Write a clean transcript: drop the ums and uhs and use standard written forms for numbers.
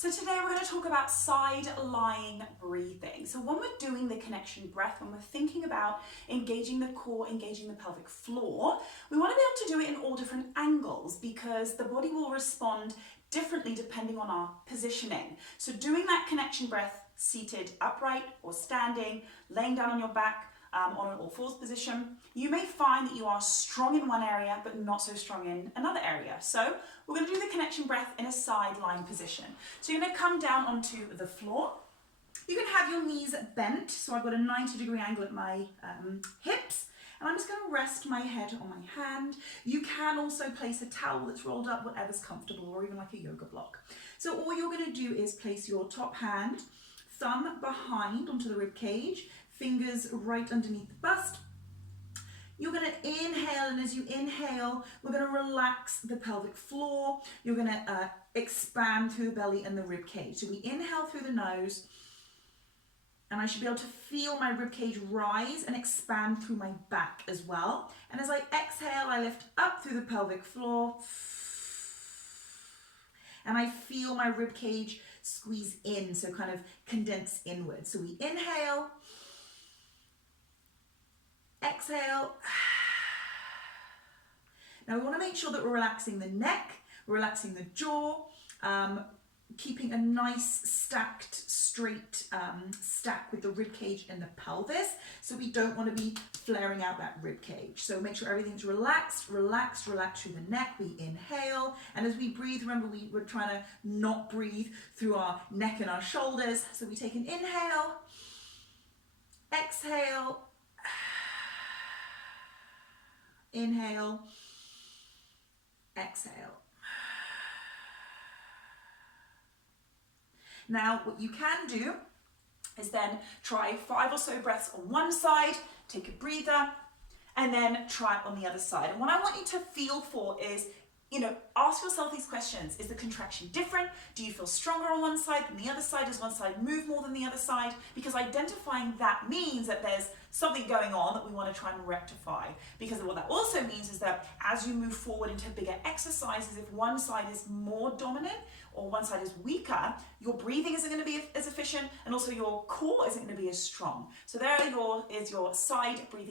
So today we're going to talk about side lying breathing. So when we're doing the connection breath, when we're thinking about engaging the core, engaging the pelvic floor, we want to be able to do it in all different angles because the body will respond differently depending on our positioning. So doing that connection breath seated upright or standing, laying down on your back, on an all fours position, you may find that you are strong in one area but not so strong in another area. So we're going to do the connection breath in a side lying position. So you're going to come down onto the floor. You can have your knees bent, so I've got a 90-degree angle at my hips, and I'm just going to rest my head on my hand. You can also place a towel that's rolled up, whatever's comfortable, or even like a yoga block. So all you're going to do is place your top hand, thumb behind onto the rib cage, fingers right underneath the bust. You're going to inhale, and as you inhale, we're going to relax the pelvic floor. You're going to expand through the belly and the rib cage. So we inhale through the nose, and I should be able to feel my rib cage rise and expand through my back as well. And as I exhale, I lift up through the pelvic floor, and I feel my rib cage squeeze in, so kind of condense inwards. So we inhale, exhale. Now we want to make sure that we're relaxing the neck, we're relaxing the jaw, keeping a nice stacked, straight stack with the rib cage and the pelvis. So we don't want to be flaring out that rib cage. So make sure everything's relaxed, relaxed, relaxed through the neck. We inhale, and as we breathe, remember we're trying to not breathe through our neck and our shoulders. So we take an inhale, exhale, inhale, exhale. Now, what you can do is then try 5 or so breaths on one side, take a breather, and then try it on the other side. And what I want you to feel for is, ask yourself these questions. Is the contraction different? Do you feel stronger on one side than the other side? Does one side move more than the other side? Because identifying that means that there's something going on that we want to try and rectify. Because what that also means is that as you move forward into bigger exercises, if one side is more dominant or one side is weaker, your breathing isn't going to be as efficient, and also your core isn't going to be as strong. So there is your side breathing